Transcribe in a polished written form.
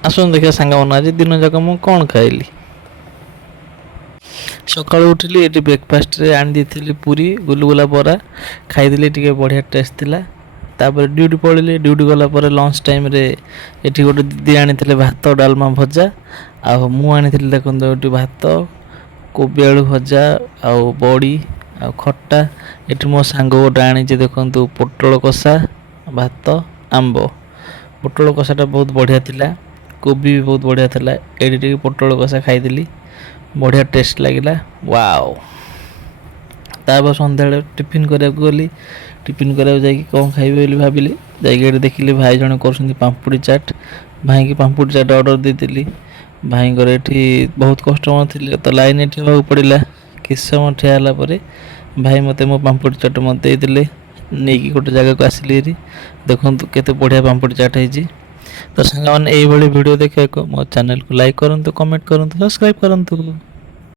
ଆସନ୍ତୁ ଦେଖିବା ସାଙ୍ଗମାନେ ଆଜି ଦିନ ଯାକ ମୁଁ କ'ଣ ଖାଇଲି। ସକାଳୁ ଉଠିଲି, ଏଠି ବ୍ରେକଫାଷ୍ଟରେ ଆଣି ଦେଇଥିଲି ପୁରୀ ଗୁଲୁଗୁଲା ବରା ଖାଇଦେଲି, ଟିକେ ବଢ଼ିଆ ଟେଷ୍ଟ ଥିଲା। ତାପରେ ଡ୍ୟୁଟି ପଳେଇଲି। ଡ୍ୟୁଟି ଗଲା ପରେ ଲଞ୍ଚ ଟାଇମ୍ରେ ଏଠି ଗୋଟେ ଦିଦି ଆଣିଥିଲେ ଭାତ ଡାଲମା ଭଜା, ଆଉ ମୁଁ ଆଣିଥିଲି ଦେଖନ୍ତୁ ଏଠି ଭାତ କୋବି ଆଳୁ ଭଜା ଆଉ ବଡ଼ି ଆଉ ଖଟା। ଏଠି ମୋ ସାଙ୍ଗ ଗୋଟେ ଆଣିଛି ଦେଖନ୍ତୁ ପୋଟଳ କଷା ଭାତ ଆମ୍ବ। ପୋଟଳ କଷାଟା ବହୁତ ବଢ଼ିଆ ଥିଲା, କୋବି ବି ବହୁତ ବଢ଼ିଆ ଥିଲା। ଏଠି ଟିକେ ପୋଟଳ କଷା ଖାଇଦେଲି, ବଢ଼ିଆ ଟେଷ୍ଟ ଲାଗିଲା। ୱାଓ। ତାପରେ ସନ୍ଧ୍ୟାବେଳେ ଟିଫିନ୍ କରିବାକୁ ଗଲି। ଟିଫିନ୍ କରିବାକୁ ଯାଇକି କ'ଣ ଖାଇବି ବୋଲି ଭାବିଲି, ଯାଇକି ଏଠି ଦେଖିଲି ଭାଇ ଜଣେ କରୁଛନ୍ତି ପାମ୍ପୁଡ଼ି ଚାଟ୍। ଭାଇକି ପାମ୍ପୁଡ଼ି ଚାଟ୍ ଅର୍ଡ଼ର ଦେଇଥିଲି। ଭାଇଙ୍କର ଏଠି ବହୁତ କଷ୍ଟମର ଥିଲେ ତ ଲାଇନରେ ଠିଆ ହେବାକୁ ପଡ଼ିଲା। କିଛି ସମୟ ଠିଆ ହେଲା ପରେ ଭାଇ ମୋତେ ମୋ ପାମ୍ପୁଡ଼ି ଚାଟ୍ ମୋତେ ଦେଇଦେଲେ। ନେଇକି ଗୋଟେ ଜାଗାକୁ ଆସିଲି ହେରି। ଦେଖନ୍ତୁ କେତେ ବଢ଼ିଆ ପାମ୍ପୁଡ଼ି ଚାଟ୍ ହେଇଛି। ତ ସାଙ୍ଗମାନେ ଏଇଭଳି ଭିଡ଼ିଓ ଦେଖିବାକୁ ମୋ ଚ୍ୟାନେଲକୁ ଲାଇକ୍ କରନ୍ତୁ, କମେଣ୍ଟ କରନ୍ତୁ, ସବସ୍କ୍ରାଇବ୍ କରନ୍ତୁ।